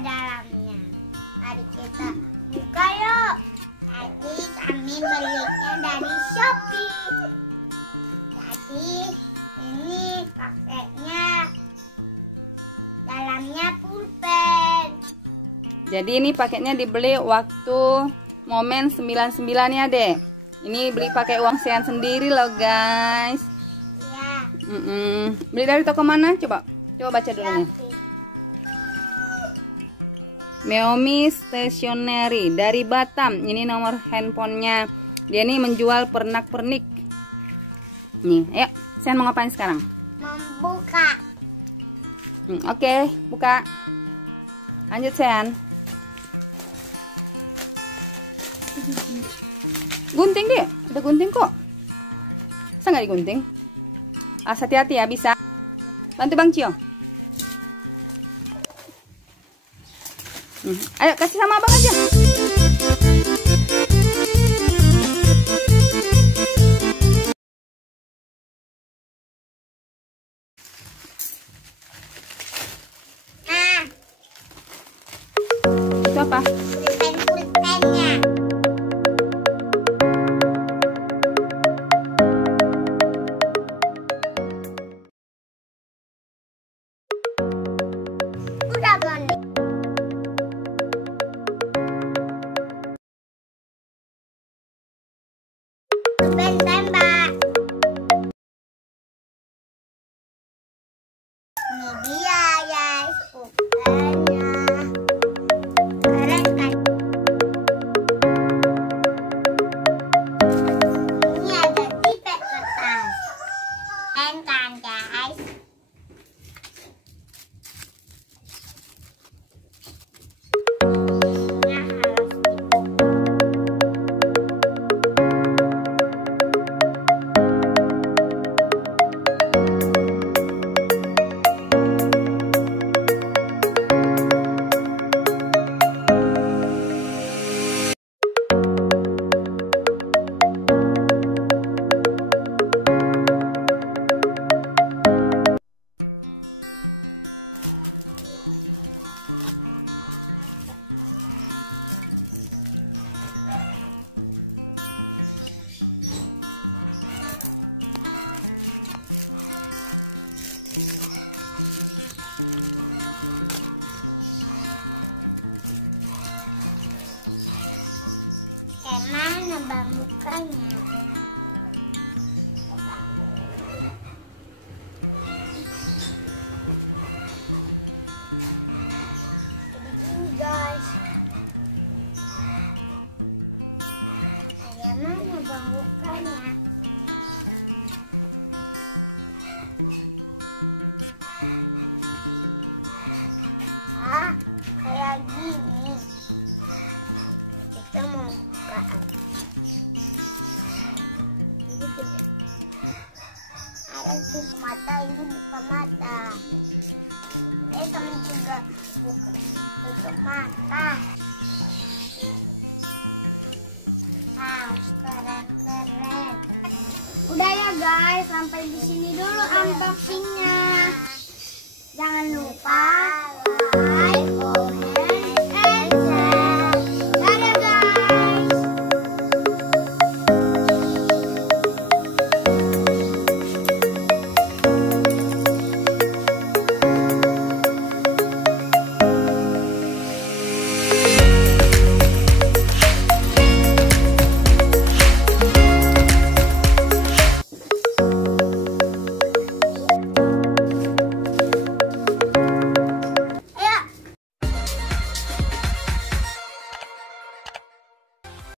dalamnya. Mari kita buka yuk. Tadi kami belinya dari Shopee. Jadi ini paketnya, dalamnya pulpen. Jadi ini paketnya dibeli waktu momen 99 ya dek. Ini beli pakai uang Sean sendiri loh guys. Ya. Beli dari toko mana? Coba baca dulu nih. Meomi Stationery dari Batam. Ini nomor handphonenya. Dia nih menjual pernak-pernik. Nih, ayo, Sean mau ngapain sekarang? Membuka. Oke, buka. Lanjut Sean. Gunting deh, ada gunting kok. Bisa nggak digunting? Hati-hati ya, bisa. Bantu Bang Cio. Ayo kasih sama abang aja. Nah, itu apa? pulpen-pulpennya. Udah mandi. Pulpen tembak. Ini dia guys, pulpennya. Keren kan? Ini ada tipe kertas. Keren kan guys? Ini harus mana bang bukanya? Begini guys. Kayak mana bang bukanya? Kayak gini. Kita mau buka. Harus buka mata, ini buka mata. Kami juga buka tutup mata. Keren. Udah ya guys, sampai di sini dulu unboxingnya.